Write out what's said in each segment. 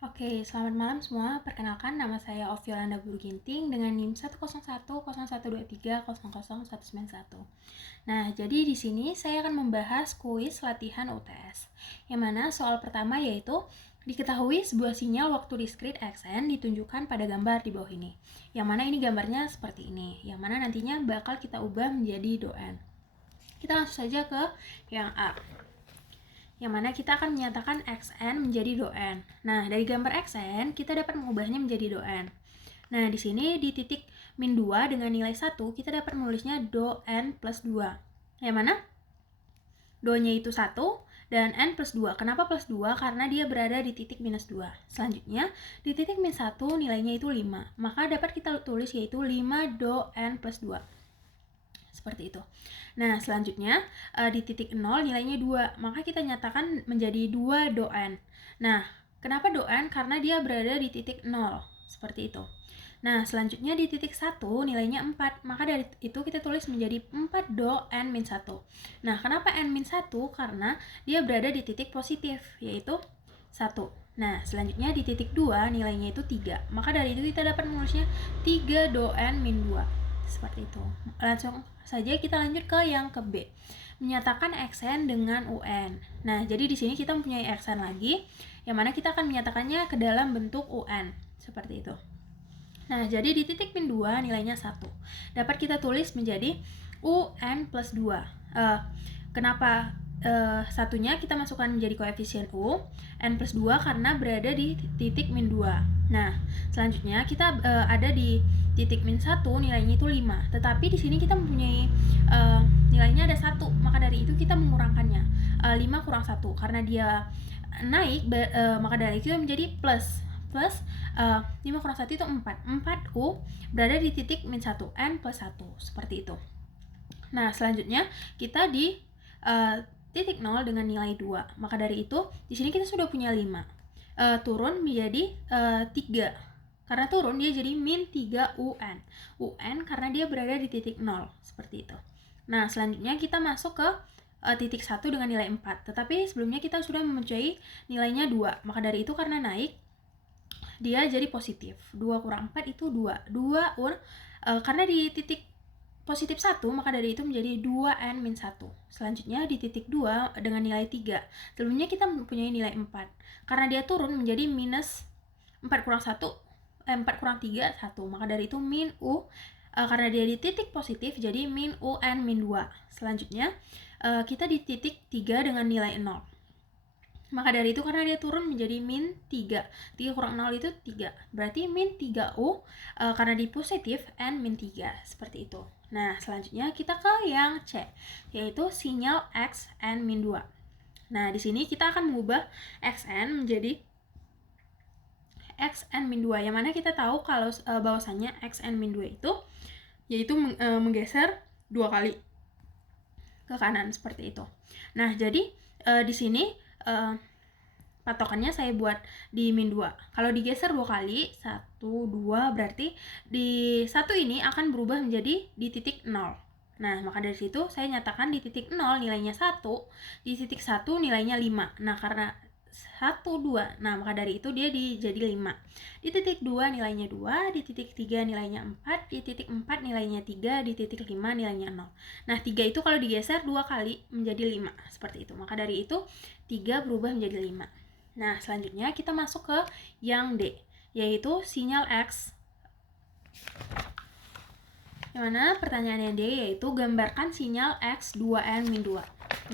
Oke, selamat malam semua. Perkenalkan, nama saya Oviolanda Buruginting dengan NIM 1010123001091. Nah, jadi di sini saya akan membahas kuis latihan UTS. Yang mana soal pertama yaitu diketahui sebuah sinyal waktu discrete Xn ditunjukkan pada gambar di bawah ini. Yang mana ini gambarnya seperti ini. Yang mana nantinya bakal kita ubah menjadi doen. Kita langsung saja ke yang A, yang mana kita akan menyatakan Xn menjadi doen. Nah, dari gambar Xn, kita dapat mengubahnya menjadi doen. Nah, di sini di titik min 2 dengan nilai 1, kita dapat menulisnya doen plus 2. Yang mana? Do-nya itu 1 dan n plus 2. Kenapa plus 2? Karena dia berada di titik minus 2. Selanjutnya, di titik min 1 nilainya itu 5. Maka dapat kita tulis yaitu 5 doen plus 2. Seperti itu. Nah, selanjutnya di titik 0 nilainya 2, maka kita nyatakan menjadi 2 doen. Nah, kenapa doen? Karena dia berada di titik 0, seperti itu. Nah, selanjutnya di titik 1 nilainya 4, maka dari itu kita tulis menjadi 4 doen min 1. Nah, kenapa n min 1? Karena dia berada di titik positif, yaitu 1. Nah, selanjutnya di titik 2 nilainya itu 3, maka dari itu kita dapat menulisnya 3 doen min 2. Seperti itu. Langsung saja kita lanjut ke yang ke B. Menyatakan Xn dengan UN. Nah, jadi di sini kita mempunyai Xn lagi, yang mana kita akan menyatakannya ke dalam bentuk UN. Seperti itu. Nah, jadi di titik min 2 nilainya 1. Dapat kita tulis menjadi UN plus 2. Kenapa satunya kita masukkan menjadi koefisien U, N plus 2 karena berada di titik min 2. Nah, selanjutnya kita ada di titik min 1 nilainya itu 5. Tetapi di sini kita mempunyai nilainya ada 1, maka dari itu kita mengurangkannya. 5 kurang 1 karena dia naik, maka dari itu menjadi plus 5 kurang 1 itu 4. 4U berada di titik min 1, N plus 1. Seperti itu. Nah, selanjutnya kita di titik 0 dengan nilai 2. Maka dari itu, di sini kita sudah punya 5. Turun menjadi 3. Karena turun, dia jadi min 3 UN. UN karena dia berada di titik 0. Seperti itu. Nah, selanjutnya kita masuk ke titik 1 dengan nilai 4. Tetapi sebelumnya kita sudah mempunyai nilainya 2. Maka dari itu karena naik, dia jadi positif. 2 kurang 4 itu 2. 2 karena di titik positif 1, maka dari itu menjadi 2n min 1. Selanjutnya di titik 2 dengan nilai 3. Sebelumnya kita mempunyai nilai 4. Karena dia turun menjadi minus 4 kurang 1, 4 kurang 3, 1. Maka dari itu min U, karena dia di titik positif, jadi min UN min 2. Selanjutnya, kita di titik 3 dengan nilai 0. Maka dari itu karena dia turun menjadi min 3. 3 kurang 0 itu 3. Berarti min 3U karena di positif N min 3. Seperti itu. Nah, selanjutnya kita ke yang C, yaitu sinyal X N min 2. Nah, di sini kita akan mengubah Xn menjadi Xn min 2. Yang mana kita tahu kalau bahwasannya Xn min 2 itu yaitu menggeser 2 kali ke kanan seperti itu. Nah, jadi di sini patokannya saya buat di min 2. Kalau digeser 2 kali, 1, 2, berarti di 1 ini akan berubah menjadi di titik 0. Nah, maka dari situ saya nyatakan di titik 0 nilainya 1, di titik 1 nilainya 5. Nah, karena 1, 2, nah maka dari itu dia jadi 5. Di titik 2 nilainya 2, di titik 3 nilainya 4, di titik 4 nilainya 3, di titik 5 nilainya 0. Nah, 3 itu kalau digeser 2 kali menjadi 5, seperti itu. Maka dari itu 3 berubah menjadi 5. Nah, selanjutnya kita masuk ke yang D, yaitu sinyal X. Yang mana pertanyaannya D yaitu gambarkan sinyal X 2N min 2.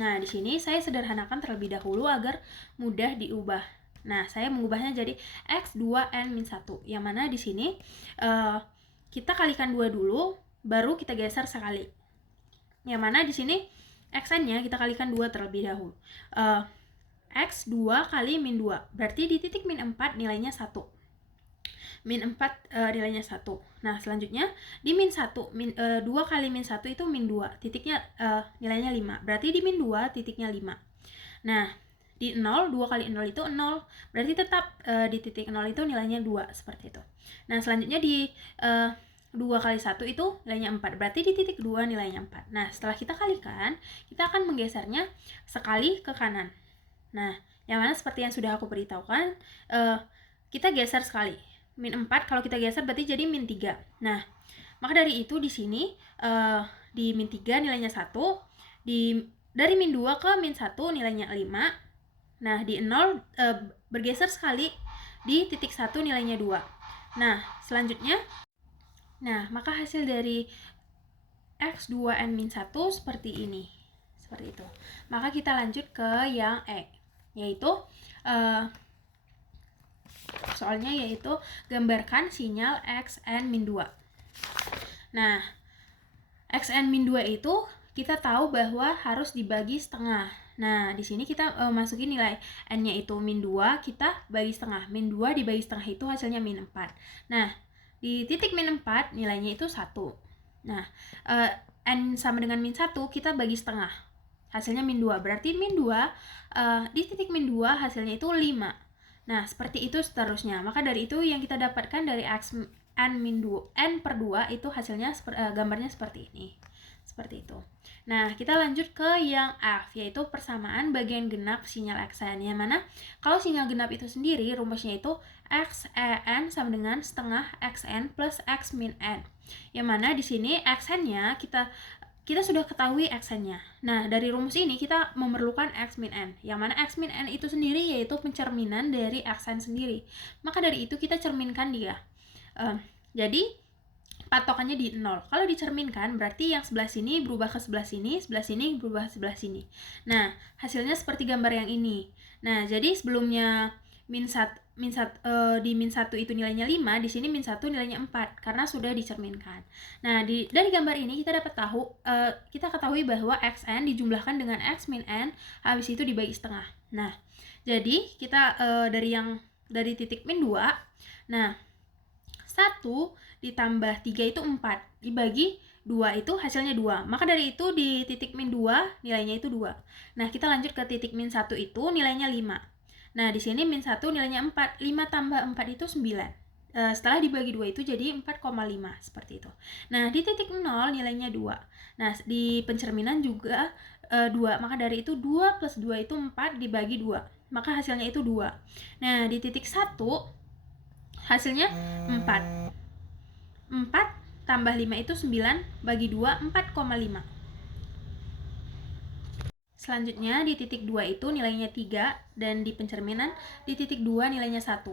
Nah, di sini saya sederhanakan terlebih dahulu agar mudah diubah. Nah, saya mengubahnya jadi X 2N min 1. Yang mana di sini kita kalikan 2 dulu, baru kita geser sekali. Yang mana di sini Xn-nya kita kalikan 2 terlebih dahulu. X 2 kali min 2. Berarti di titik min 4 nilainya 1. Min 4 nilainya 1. Nah, selanjutnya di min 1, 2 kali min 1 itu min 2. Titiknya nilainya 5. Berarti di min 2 titiknya 5. Nah, di 0, 2 kali 0 itu 0. Berarti tetap di titik 0 itu nilainya 2. Seperti itu. Nah, selanjutnya di 2 kali 1 itu nilainya 4. Berarti di titik 2 nilainya 4. Nah, setelah kita kalikan, kita akan menggesernya sekali ke kanan. Nah, yang mana seperti yang sudah aku beritahukan, kita geser sekali. Min 4 kalau kita geser berarti jadi min 3. Nah, maka dari itu di sini di min 3 nilainya 1, dari min 2 ke min 1 nilainya 5. Nah, di 0 bergeser sekali, di titik 1 nilainya 2. Nah, selanjutnya, maka hasil dari X2N-1 seperti ini. Seperti itu. Maka kita lanjut ke yang E, yaitu soalnya yaitu gambarkan sinyal Xn-2. Nah, Xn-2 itu kita tahu bahwa harus dibagi setengah. Nah, di sini kita masukin nilai N-nya itu min 2, kita bagi setengah. Min 2 dibagi setengah itu hasilnya min 4. Nah, di titik min 4 nilainya itu 1. Nah, N sama dengan min 1, kita bagi setengah. Hasilnya min 2. Berarti min 2, di titik min 2 hasilnya itu 5. Nah, seperti itu seterusnya. Maka dari itu yang kita dapatkan dari N per 2 itu hasilnya gambarnya seperti ini. Seperti itu. Nah, kita lanjut ke yang F, yaitu persamaan bagian genap sinyal Xn, yang mana kalau sinyal genap itu sendiri rumusnya itu Xen sama dengan setengah Xn plus X min N. Yang mana di sini Xn-nya kita sudah ketahui Xn-nya. Nah, dari rumus ini kita memerlukan X min N. Yang mana X min N itu sendiri yaitu pencerminan dari Xn sendiri. Maka dari itu kita cerminkan dia. Jadi patokannya di 0. Kalau dicerminkan berarti yang sebelah sini berubah ke sebelah sini berubah ke sebelah sini. Nah, hasilnya seperti gambar yang ini. Nah, jadi sebelumnya di min 1 itu nilainya 5, di sini min 1 nilainya 4 karena sudah dicerminkan. Nah, dari gambar ini kita ketahui bahwa Xn dijumlahkan dengan X min N, habis itu dibagi setengah. Nah, jadi kita dari titik min 2, nah 1 ditambah 3 itu 4, dibagi 2 itu hasilnya 2. Maka dari itu di titik min 2 nilainya itu 2. Nah, kita lanjut ke titik min 1 itu nilainya 5. Nah, di sini min 1 nilainya 4. 5 tambah 4 itu 9. Setelah dibagi 2 itu jadi 4,5 seperti itu. Nah, di titik 0 nilainya 2. Nah, di pencerminan juga 2. Maka dari itu 2 plus 2 itu 4 dibagi 2. Maka hasilnya itu 2. Nah, di titik 1 hasilnya 4. 4 tambah 5 itu 9, bagi 2 4,5. Selanjutnya di titik 2 itu nilainya 3, dan di pencerminan di titik 2 nilainya 1.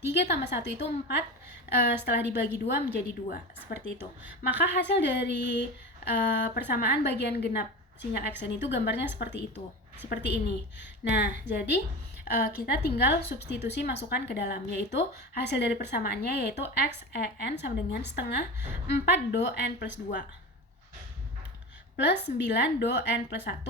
3 tambah 1 itu 4, setelah dibagi 2 menjadi 2, seperti itu. Maka hasil dari persamaan bagian genap sinyal Xn itu gambarnya seperti itu, seperti ini. Nah, jadi kita tinggal substitusi masukkan ke dalam, yaitu hasil dari persamaannya yaitu Xen sama dengan setengah 4 do N plus 2 plus 9 do N plus 1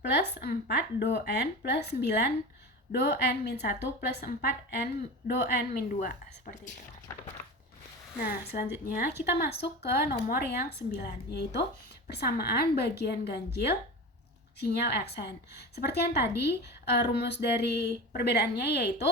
plus 4 do N plus 9 do N min 1 plus 4 N do N min 2, seperti itu. Nah, selanjutnya kita masuk ke nomor yang 9, yaitu persamaan bagian ganjil sinyal Xn. Seperti yang tadi, rumus dari perbedaannya yaitu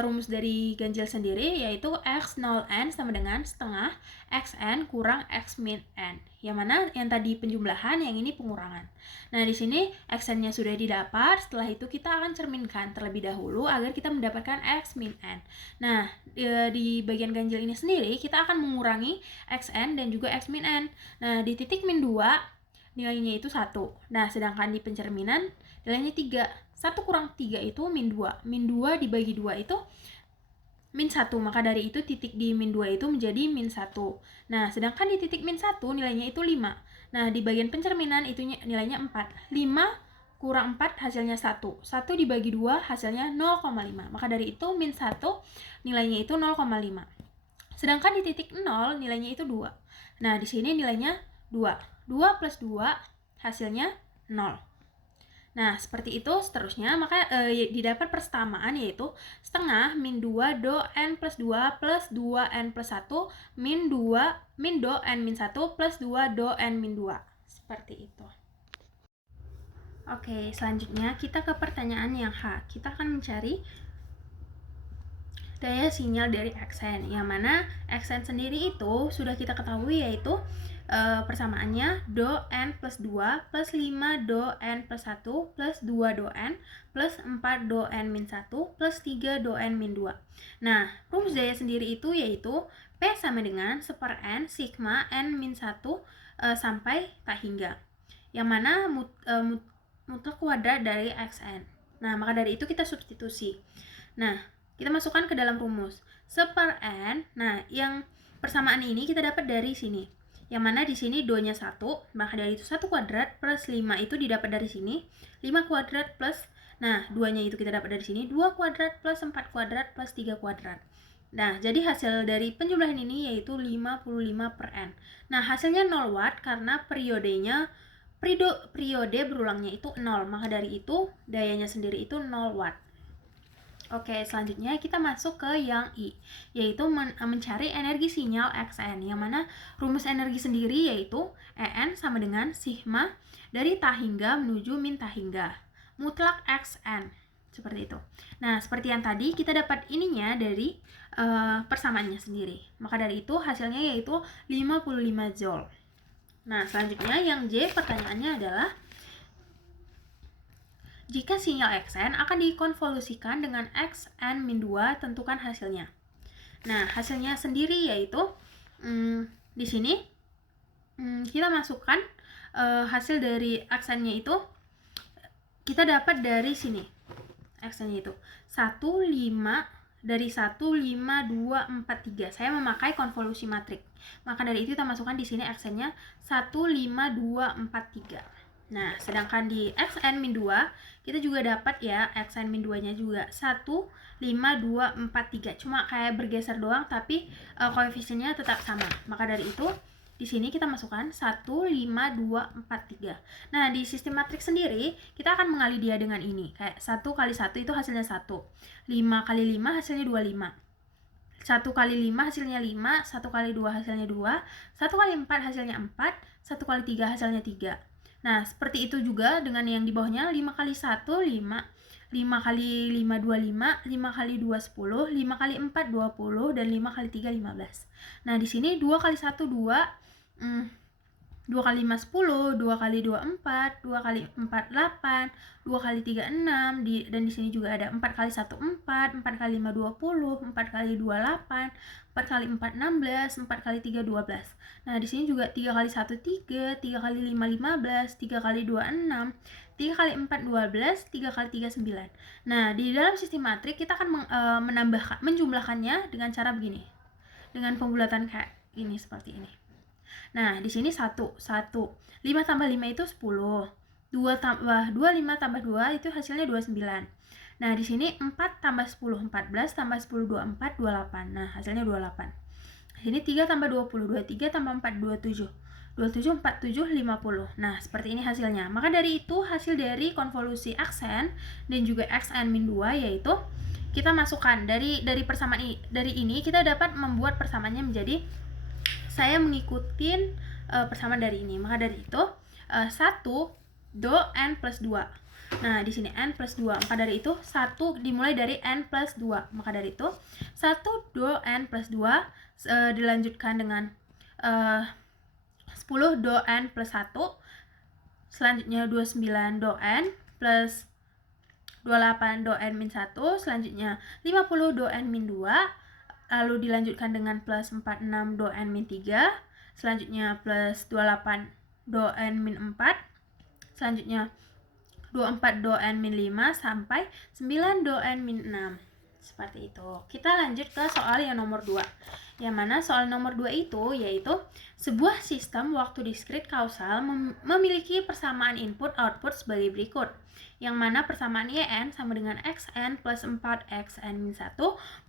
rumus dari ganjil sendiri yaitu X0n sama dengan setengah Xn kurang X min N. Yang mana yang tadi penjumlahan, yang ini pengurangan. Nah, di sini Xn-nya sudah didapat, setelah itu kita akan cerminkan terlebih dahulu agar kita mendapatkan X min N. Nah, di bagian ganjil ini sendiri kita akan mengurangi Xn dan juga X min N. Nah, di titik min 2 nilainya itu 1. Nah, sedangkan di pencerminan nilainya 3. 1 kurang 3 itu min 2. Min 2 dibagi 2 itu min 1. Maka dari itu titik di min 2 itu menjadi min 1. Nah, sedangkan di titik min 1 nilainya itu 5. Nah, di bagian pencerminan itu nilainya 4. 5 kurang 4 hasilnya 1. 1 dibagi 2 hasilnya 0,5. Maka dari itu min 1 nilainya itu 0,5. Sedangkan di titik 0 nilainya itu 2. Nah, di sini nilainya 2. 2 plus 2 hasilnya 0. Nah, seperti itu seterusnya. Maka didapat persamaan yaitu setengah min 2 do N plus 2 plus 2 N plus 1 min do N min 1 plus 2 do N min 2. Seperti itu. Oke, selanjutnya kita ke pertanyaan yang H. Kita akan mencari daya sinyal dari Xn, yang mana Xn sendiri itu sudah kita ketahui yaitu persamaannya do n plus 2 plus 5 do n plus 1 plus 2 do n plus 4 do n min 1 plus 3 do n min 2. Nah, rumus daya sendiri itu yaitu P sama dengan 1/n sigma n min 1 sampai tak hingga. Yang mana mutlak kuadrat dari xn. Nah, maka dari itu kita substitusi. Nah, kita masukkan ke dalam rumus. 1/n, nah yang persamaan ini kita dapat dari sini. Yang mana di sini do-nya 1, maka dari itu 1 kuadrat plus 5 itu didapat dari sini. 5 kuadrat plus, nah 2-nya itu kita dapat dari sini. 2 kuadrat plus 4 kuadrat plus 3 kuadrat. Nah, jadi hasil dari penjumlahan ini yaitu 55/n. Nah, hasilnya 0 watt karena periode berulangnya itu 0. Maka dari itu dayanya sendiri itu 0 watt. Oke, selanjutnya kita masuk ke yang I, yaitu mencari energi sinyal Xn, yang mana rumus energi sendiri yaitu En sama dengan sigma dari tak hingga menuju min tak hingga, mutlak Xn, seperti itu. Nah, seperti yang tadi kita dapat ininya dari persamaannya sendiri, maka dari itu hasilnya yaitu 55 Joule. Nah, selanjutnya yang J, pertanyaannya adalah jika sinyal Xn akan dikonvolusikan dengan Xn-2, tentukan hasilnya. Nah, hasilnya sendiri yaitu di sini kita masukkan hasil dari Xn-nya itu kita dapat dari sini. Xn-nya itu 1, 5, dari 1, 5, 2, 4, 3. Saya memakai konvolusi matrik. Maka dari itu kita masukkan di sini Xn-nya 1, 5, 2, 4, 3. Nah, sedangkan di Xn-2 kita juga dapat ya Xn-2-nya juga 1, 5, 2, 4, 3. Cuma kayak bergeser doang tapi koefisiennya tetap sama. Maka dari itu di sini kita masukkan 1, 5, 2, 4, 3. Nah, di sistem matriks sendiri kita akan mengali dia dengan ini. Kayak 1 kali 1 itu hasilnya 1. 5 kali 5 hasilnya 25. 1 kali 5 hasilnya 5, 1 kali 2 hasilnya 2, 1 kali 4 hasilnya 4, 1 kali 3 hasilnya 3. Nah, seperti itu juga dengan yang di bawahnya 5 kali 1, 5, 5 kali 5, 25, 5 kali 2, 10, 5 kali 4, 20, dan 5 kali 3, 15. Nah, di sini 2 kali 1, 2, 2 kali 5, 10, 2 kali 2, 4, 2 kali 4, 8, 2 kali 3, 6, dan di sini juga ada 4 kali 1, 4, 4 kali 5, 20, 4 kali 2, 8, 4 kali 4, 16, 4 kali 3, 12. Nah, di sini juga 3 kali 1, 3, 3 kali 5, 15, 3 kali 2, 6, 3 kali 4, 12, 3 kali 3, 9. Nah, di dalam sistem matrik kita akan menjumlahkannya dengan cara begini. Dengan pembulatan kayak ini, seperti ini. Nah, di sini 1. 5 tambah 5 itu 10. 2 tambah 2, 5 tambah 2 itu hasilnya 29. Nah, di sini 4 tambah 10, 14, tambah 10, 24, 28. Nah, hasilnya 28. Di sini 3 tambah 20, 23 tambah 4, 27. 27, 47, 50. Nah, seperti ini hasilnya. Maka dari itu, hasil dari konvolusi Xn dan juga Xn-2 yaitu kita masukkan dari persamaan dari ini kita dapat membuat persamaannya menjadi, saya mengikuti persamaan dari ini. Maka dari itu 1 do n plus 2. Nah, di sini n plus 2. Maka dari itu 1 dimulai dari n plus 2. Maka dari itu 1 do n plus 2 dilanjutkan dengan 10 do n plus 1. Selanjutnya 29 do n plus 28 do n min 1. Selanjutnya 50 do n min 2. Lalu dilanjutkan dengan plus 46 do n min 3. Selanjutnya plus 28 do n min 4. Selanjutnya 24 do n min 5 sampai 9 do n min 6. Seperti itu. Kita lanjut ke soal yang nomor 2. Yang mana soal nomor 2 itu yaitu sebuah sistem waktu diskrit kausal memiliki persamaan input-output sebagai berikut. Yang mana persamaan Yn sama dengan Xn plus 4 Xn min 1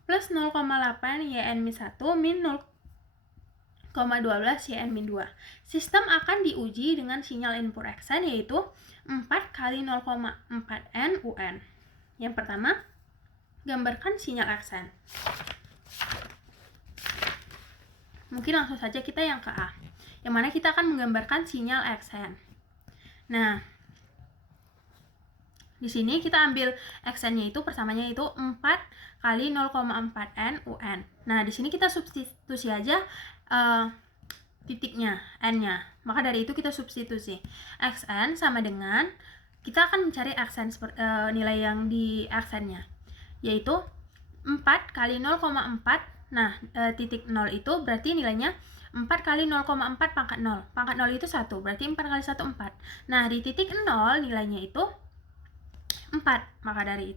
plus 0,8 Yn min 1 min 0,12 Yn min 2. Sistem akan diuji dengan sinyal input Xn yaitu 4 kali 0,4 N UN. Yang pertama, gambarkan sinyal Xn. Mungkin langsung saja kita yang ke A, yang mana kita akan menggambarkan sinyal Xn. Nah, di sini kita ambil Xn-nya itu persamanya itu 4 kali 0,4 N UN. Nah, di sini kita substitusi aja titiknya, n-nya. Maka dari itu kita substitusi. Xn sama dengan, kita akan mencari xn, nilai yang di xn-nya, yaitu 4 kali 0,4. Nah, titik 0 itu berarti nilainya 4 kali 0,4 pangkat 0. Pangkat 0 itu 1, berarti 4 kali 1, 4. Nah, di titik 0 nilainya itu 4, maka dari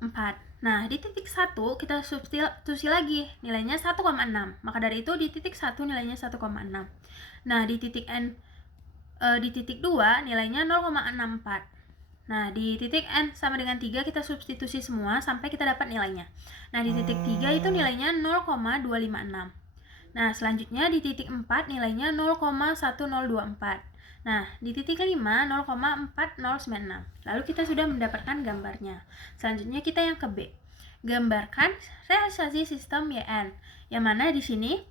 4. Nah, di titik 1 kita substitusi lagi, nilainya 1,6. Maka dari itu di titik 1 nilainya 1,6. Nah, di titik n di titik 2 nilainya 0,64. Nah, di titik n sama dengan 3 kita substitusi semua sampai kita dapat nilainya. Nah, di titik 3 itu nilainya 0,256. Nah, selanjutnya di titik 4 nilainya 0,1024. Nah, di titik 5 0,4096. Lalu kita sudah mendapatkan gambarnya. Selanjutnya kita yang ke B. Gambarkan realisasi sistem YN. Yang mana di sini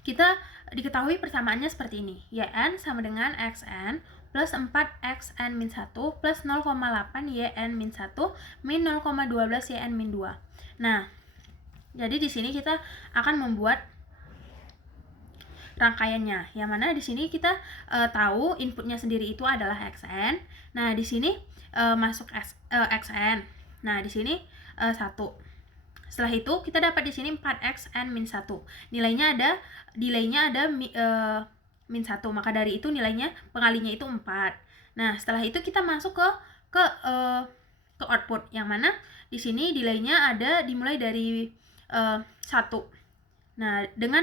kita diketahui persamaannya seperti ini. YN sama dengan XN plus 4xn-1 plus 0,8 yn-1 min 0,12 yn-2. Nah, jadi di sini kita akan membuat rangkaiannya, yang mana di sini kita tahu inputnya sendiri itu adalah xn. Nah, di sini masuk xn. Nah, di sini 1. Setelah itu kita dapat di sini 4xn-1. Nilainya ada, delaynya ada min 1, maka dari itu nilainya pengalinya itu 4. Nah, setelah itu kita masuk ke output, yang mana di sini delaynya ada dimulai dari 1. Nah, dengan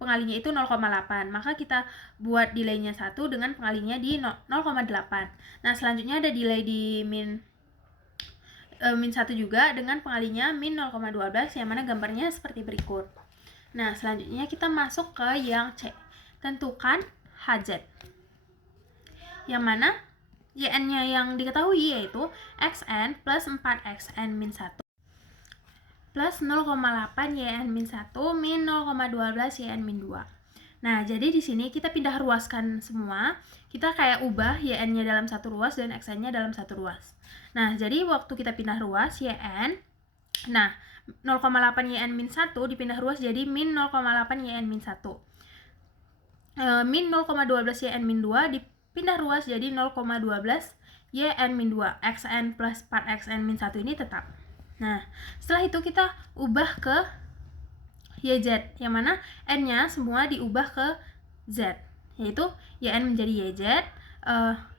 pengalinya itu 0,8, maka kita buat delaynya 1 dengan pengalinya di 0,8. Nah, selanjutnya ada delay di min 1 juga dengan pengalinya min 0,12, yang mana gambarnya seperti berikut. Nah, selanjutnya kita masuk ke yang C. Tentukan Hz. Yang mana YN-nya yang diketahui yaitu XN plus 4XN-1 plus 0,8 YN-1 min 0,12 YN-2. Nah, jadi di sini kita pindah ruaskan semua. Kita kayak ubah YN-nya dalam satu ruas dan XN-nya dalam satu ruas. Nah, jadi waktu kita pindah ruas YN, nah 0,8 YN-1 dipindah ruas jadi min 0,8 YN-1. Min 0,12 YN-2 dipindah ruas jadi 0,12 YN-2. XN plus 4XN-1 ini tetap. Nah, setelah itu kita ubah ke YZ, yang mana N-nya semua diubah ke Z, yaitu YN menjadi YZ,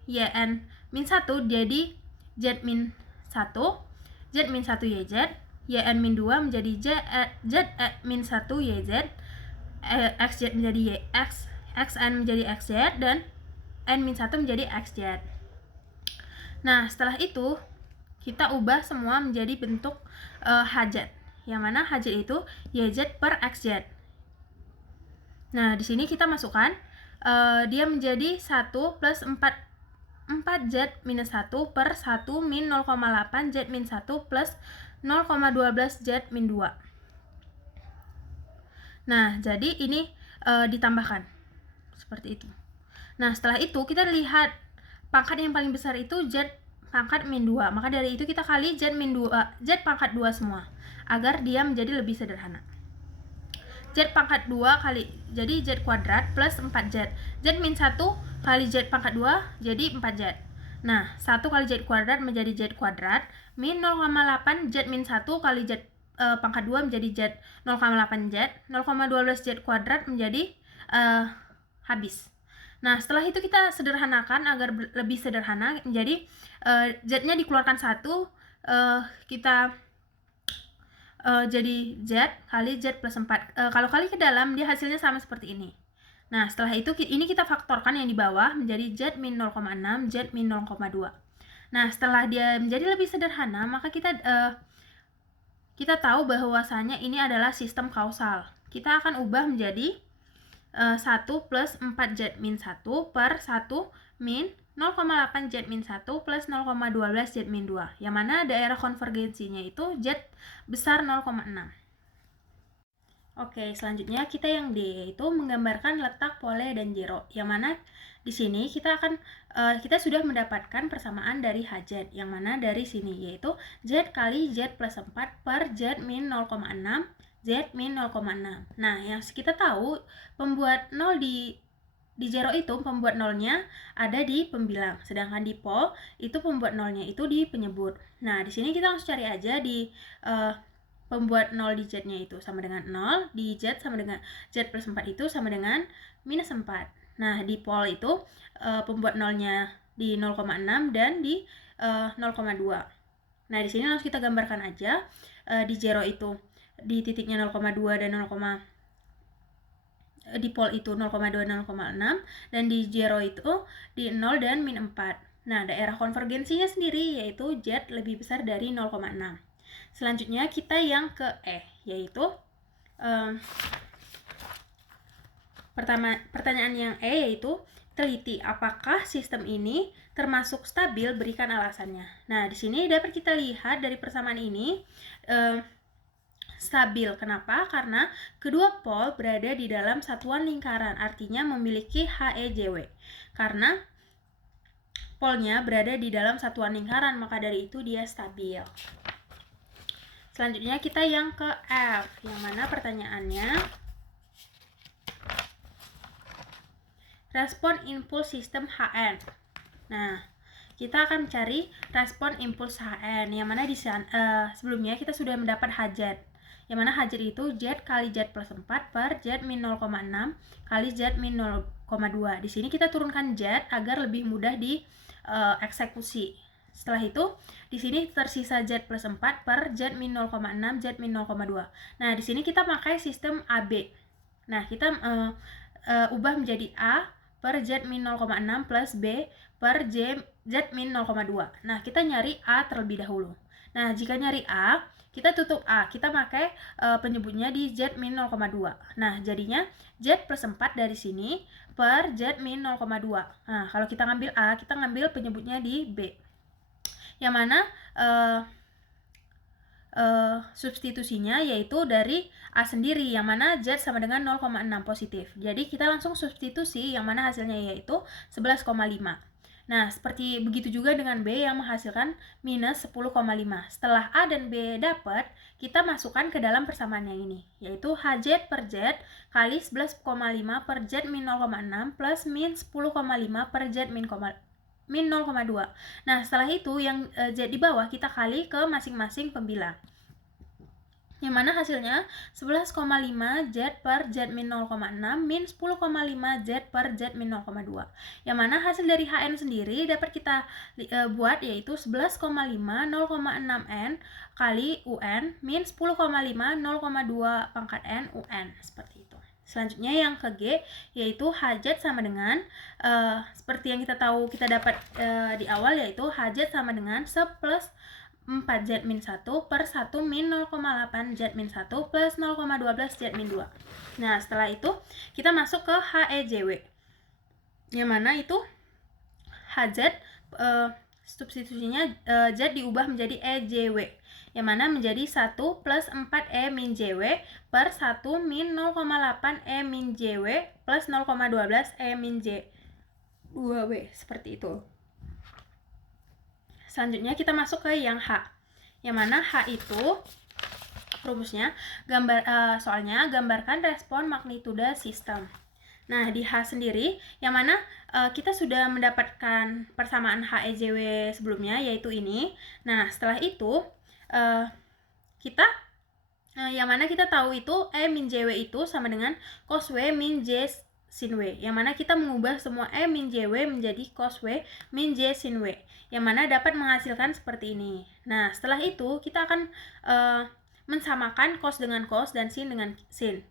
YN-1 jadi Z-1, Z-1 YZ, YN-2 menjadi Z-1 YZ, XZ menjadi YX, XN menjadi XZ, dan N-1 menjadi XZ. Nah, setelah itu kita ubah semua menjadi bentuk Hz, yang mana Hz itu YZ per XZ. Nah, di sini kita masukkan dia menjadi 1 plus 4Z minus 1 per 1 min 0,8 Z min 1 plus 0,12 Z min 2. Nah, jadi ini ditambahkan seperti itu. Nah, setelah itu kita lihat pangkat yang paling besar itu Z pangkat min 2. Maka dari itu kita kali Z min 2, Z pangkat 2 semua, agar dia menjadi lebih sederhana. Z pangkat 2 kali, jadi Z kuadrat plus 4Z. Z min 1 kali Z pangkat 2 jadi 4Z. Nah, 1 kali Z kuadrat menjadi Z kuadrat, min 0,8 Z min 1 kali Z pangkat 2 menjadi Z 0,8Z, 0,12 Z kuadrat menjadi habis. Nah, setelah itu kita sederhanakan agar lebih sederhana, jadi Z-nya dikeluarkan 1, kita jadi Z kali Z plus 4. Kalau kali ke dalam, dia hasilnya sama seperti ini. Nah, setelah itu ini kita faktorkan yang di bawah menjadi Z min 0,6, Z min 0,2. Nah, setelah dia menjadi lebih sederhana, maka kita tahu bahwasanya ini adalah sistem kausal. Kita akan ubah menjadi 1 plus 4Z min 1 per 1 min 0,8 Z min 1 plus 0,12 Z min 2, yang mana daerah konvergensinya itu Z besar 0,6. Oke, selanjutnya kita yang D, yaitu menggambarkan letak pole dan zero, yang mana di sini kita sudah mendapatkan persamaan dari Hz, yang mana dari sini yaitu Z kali Z plus 4 per Z min 0,6 Z min 0,6. Nah, yang kita tahu pembuat 0 di zero itu pembuat nolnya ada di pembilang, sedangkan di pol itu pembuat nolnya itu di penyebut. Nah, di sini kita langsung cari aja di pembuat 0 di Z-nya itu sama dengan 0, di Z sama dengan Z plus 4 itu sama dengan minus 4. Nah, di pol itu pembuat nolnya di 0,6 dan di 0,2. Nah, di sini langsung kita gambarkan aja di zero itu di titiknya 0,2 dan 0, di pol itu 0,2 dan 0,6, dan di zero itu di 0 dan min 4. Nah, daerah konvergensinya sendiri yaitu Z lebih besar dari 0,6. Selanjutnya kita yang ke yaitu pertanyaan yang yaitu teliti apakah sistem ini termasuk stabil, berikan alasannya. Nah, di sini dapat kita lihat dari persamaan ini stabil. Kenapa? Karena kedua pol berada di dalam satuan lingkaran, artinya memiliki HEJW. Karena polnya berada di dalam satuan lingkaran, maka dari itu dia stabil. Selanjutnya kita yang ke F, yang mana pertanyaannya respon impuls sistem Hn. Nah, kita akan mencari respon impuls Hn, yang mana di sebelumnya kita sudah mendapat Hz, yang mana Hz itu Z kali Z plus 4 per Z min 0,6 kali Z min 0,2. Di sini kita turunkan Z agar lebih mudah di eksekusi. Setelah itu, di sini tersisa Z plus 4 per Z min 0,6 Z min 0,2. Nah, di sini kita pakai sistem AB. Nah, kita ubah menjadi A per Z min 0,6 plus B per Z min 0,2. Nah, kita nyari A terlebih dahulu. Nah, jika nyari A, kita tutup A, kita pakai penyebutnya di Z min 0,2. Nah, jadinya Z plus 4 dari sini per Z min 0,2. Nah, kalau kita ngambil A, kita ngambil penyebutnya di B. Yang mana substitusinya yaitu dari A sendiri, yang mana Z sama dengan 0,6 positif. Jadi kita langsung substitusi, yang mana hasilnya yaitu 11,5. Nah, seperti begitu juga dengan B yang menghasilkan minus 10,5. Setelah A dan B dapat, kita masukkan ke dalam persamaan yang ini, yaitu Hz per Z kali 11,5 per Z min 0,6 plus min 10,5 per Z min 0,2. Nah, setelah itu yang Z di bawah kita kali ke masing-masing pembilang, yang mana hasilnya 11,5 Z per Z min 0,6 min 10,5 Z per Z min 0,2. Yang mana hasil dari Hn sendiri dapat kita buat yaitu 11,5 0,6 N kali UN min 10,5 0,2 pangkat N UN, seperti itu. Selanjutnya yang ke G yaitu Hz sama dengan seperti yang kita tahu kita dapat di awal, yaitu Hz sama dengan 1 plus 4Z min 1 per 1 min 0,8 Z min 1 plus 0,12 Z min 2. Nah, setelah itu kita masuk ke HEJW, yang mana itu Hz substitusinya Z diubah menjadi EJW, yang mana menjadi 1 plus 4E min JW per 1 min 0,8 E min JW plus 0,12 E min J 2W, seperti itu. Selanjutnya kita masuk ke yang H, yang mana H itu rumusnya soalnya gambarkan respon magnitudo sistem. Nah, di H sendiri, yang mana kita sudah mendapatkan persamaan HEJW sebelumnya, yaitu ini. Nah, setelah itu kita yang mana kita tahu itu E min JW itu sama dengan cos W min J sin W, yang mana kita mengubah semua E min JW menjadi cos W min J sin W, yang mana dapat menghasilkan seperti ini. Nah, setelah itu kita akan mensamakan cos dengan cos dan sin dengan sin,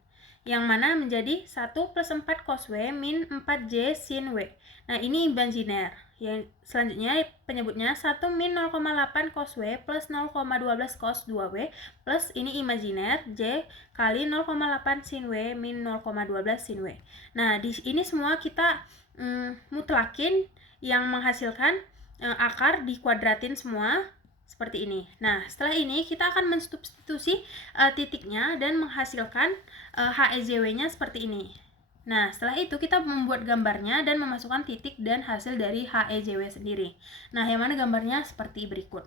yang mana menjadi 1 plus 4 cos W min 4J sin W. Nah, ini imajiner. Yang selanjutnya penyebutnya 1 min 0,8 cos W plus 0,12 cos 2W plus ini imajiner J kali 0,8 sin W min 0,12 sin W. Nah, di ini semua kita mutlakin, yang menghasilkan akar dikuadratin semua seperti ini. Nah, setelah ini kita akan mensubstitusi titiknya dan menghasilkan HEJW-nya seperti ini. Nah, setelah itu kita membuat gambarnya dan memasukkan titik dan hasil dari HEJW sendiri. Nah, yang mana gambarnya seperti berikut.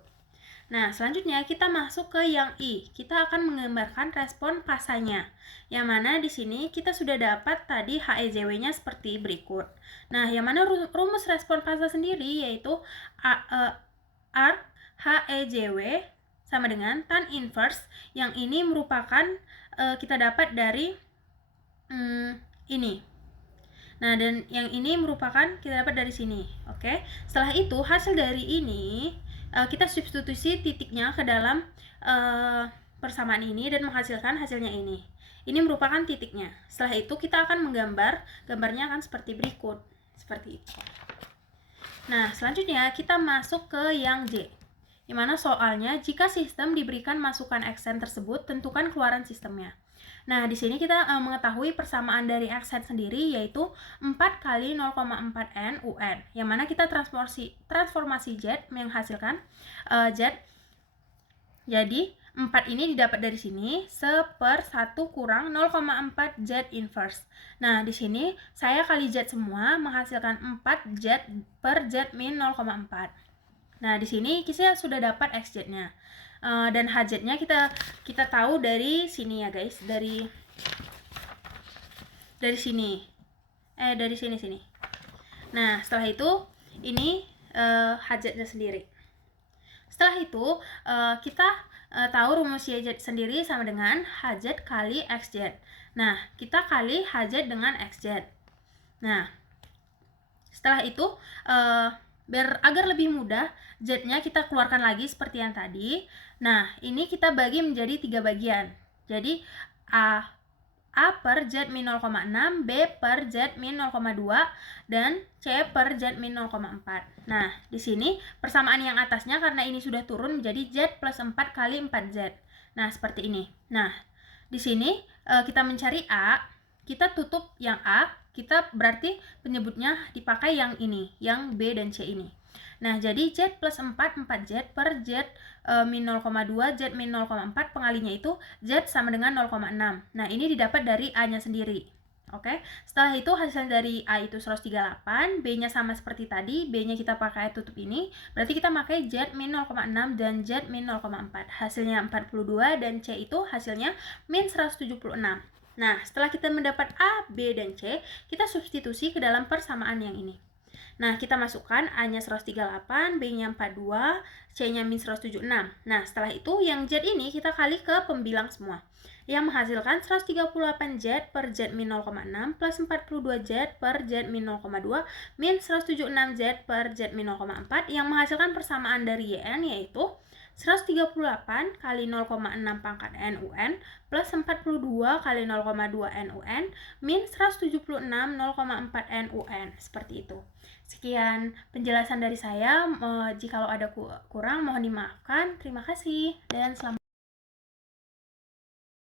Nah, selanjutnya kita masuk ke yang I. Kita akan menggambarkan respon pasanya. Yang mana di sini kita sudah dapat tadi HEJW-nya seperti berikut. Nah, yang mana rumus respon fasa sendiri yaitu arc HEJW sama dengan tan inverse. Yang ini merupakan kita dapat dari ini. Nah, dan yang ini merupakan kita dapat dari sini. Oke. Setelah itu, hasil dari ini kita substitusi titiknya ke dalam persamaan ini dan menghasilkan hasilnya ini. Ini merupakan titiknya. Setelah itu kita akan menggambar, gambarnya akan seperti berikut. Seperti itu. Nah, selanjutnya kita masuk ke yang J. Di mana soalnya jika sistem diberikan masukan Xn tersebut, tentukan keluaran sistemnya. Nah, di sini kita mengetahui persamaan dari Xn sendiri yaitu 4 kali 0,4 N UN, yang mana kita transformasi Z menghasilkan Z. Jadi, 4 ini didapat dari sini 1/1 kurang 0,4 Z inverse. Nah, di sini saya kali Z semua menghasilkan 4 Z per Z min 0,4. Nah, di sini kita sudah dapat XZ-nya. Dan HZ-nya kita tahu dari sini ya guys, dari sini. Dari sini. Nah, setelah itu ini HZ-nya sendiri. Setelah itu kita tahu rumus YZ sendiri sama dengan HZ kali XZ. Nah, kita kali HZ dengan XZ. Nah, setelah itu agar lebih mudah, Z-nya kita keluarkan lagi seperti yang tadi. Nah, ini kita bagi menjadi 3 bagian. Jadi, A per Z min 0,6, B per Z min 0,2, dan C per Z min 0,4. Nah, di sini persamaan yang atasnya karena ini sudah turun menjadi Z plus 4 kali 4Z. Nah, seperti ini. Nah, di sini kita mencari A, kita tutup yang A, kita berarti penyebutnya dipakai yang ini, yang B dan C ini. Nah, jadi Z plus 4, 4Z per Z min 0,2, Z min 0,4, pengalinya itu Z sama dengan 0,6. Nah, ini didapat dari A-nya sendiri. Oke, setelah itu hasil dari A itu 138, B-nya sama seperti tadi, B-nya kita pakai tutup ini, berarti kita pakai Z min 0,6 dan Z min 0,4. Hasilnya 42 dan C itu hasilnya min 176. Nah, setelah kita mendapat A, B, dan C, kita substitusi ke dalam persamaan yang ini. Nah, kita masukkan A-nya 138, B-nya 42, C-nya min 176. Nah, setelah itu yang Z ini kita kali ke pembilang semua, yang menghasilkan 138Z per Z min 0,6 plus 42Z per Z min 0,2 min 176Z per Z min 0,4, yang menghasilkan persamaan dari YN yaitu 138 kali 0,6 pangkat NUN plus 42 kali 0,2 NUN min 176 0,4 NUN. Seperti itu. Sekian penjelasan dari saya. Jikalau ada kurang mohon dimaafkan. Terima kasih dan selamat